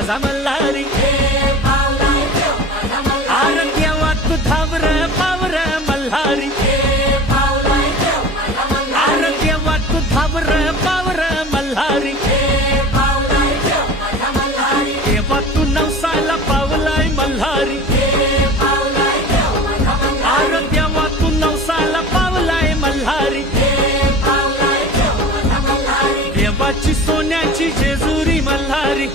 माझा मल्हारी अरे देवा तू धावर पावर मल्हारी अरे देवा तू धावर पावर मल्हारी देवा तू नवसाला पावलाय मल्हारी अरे देवा तू नवसाला पावलाय मल्हारी देवाची सोन्याची जेजुरी मल्हारी